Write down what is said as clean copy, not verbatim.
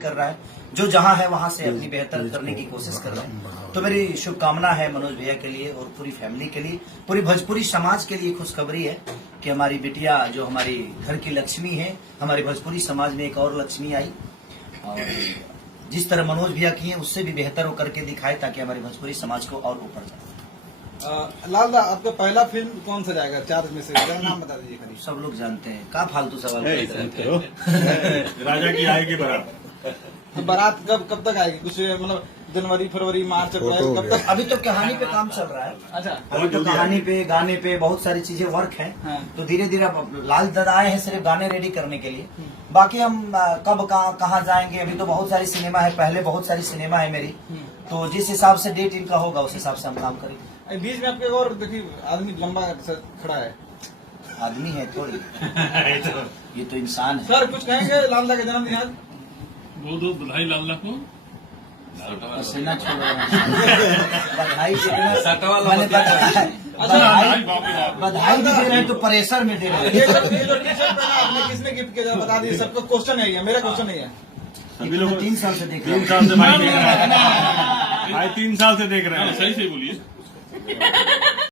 कर रहा है, जो जहां है वहां से अपनी बेहतर करने की कोशिश कर रहा है। तो मेरी शुभकामना है मनोज भैया के लिए और पूरी फैमिली के लिए, पूरी भोजपुरी समाज के लिए खुशखबरी है कि हमारी बिटिया जो हमारी घर की लक्ष्मी है, हमारे भोजपुरी समाज में एक और लक्ष्मी आई और जिस तरह मनोज भैया की है उससे भी बेहतर हो करके दिखाए ताकि हमारे भोजपुरी समाज को और ऊपर जाए। लाल दा, आपका पहला फिल्म कौन सा जाएगा 4 में से? नाम बता दीजिए करीब। सब लोग जानते हैं, का फालतू सवाल राजा की आएगी बारात। तो बारात कब तक आएगी? कुछ मतलब जनवरी, फरवरी, मार्च, अप्रैल कब तक? अभी तो कहानी पे काम चल रहा है। अच्छा, अभी तो कहानी पे, गाने पे बहुत सारी चीजें वर्क है। हाँ। तो धीरे धीरे लाल दादा आए हैं सिर्फ गाने रेडी करने के लिए। बाकी हम कब कहाँ जाएंगे, अभी तो बहुत सारी सिनेमा है, पहले बहुत सारी सिनेमा है मेरी। तो जिस हिसाब से डेट इनका होगा उस हिसाब से हम काम करेंगे। बीच में आपके और देखिए आदमी लंबा खड़ा है। आदमी है थोड़ी ये तो इंसान है। सर कुछ कहेंगे लाल दा का जन्मदिन आज? बोल दो बधाई लाल को। पसीना छोड़ रहे हैं। बधाई अच्छा, बधाई भी दे रहे हैं तो प्रेशर में दे रहे हैं। ये जो टी शर्ट पहना आपने किसने गिफ्ट किया बता दीजिए सबको। क्वेश्चन है ये, मेरा क्वेश्चन नहीं है। सभी लोग 3 साल से देख रहे 3 साल से भाई देख रहे हैं, भाई 3 साल से देख रहे हैं। सही से बोलिए।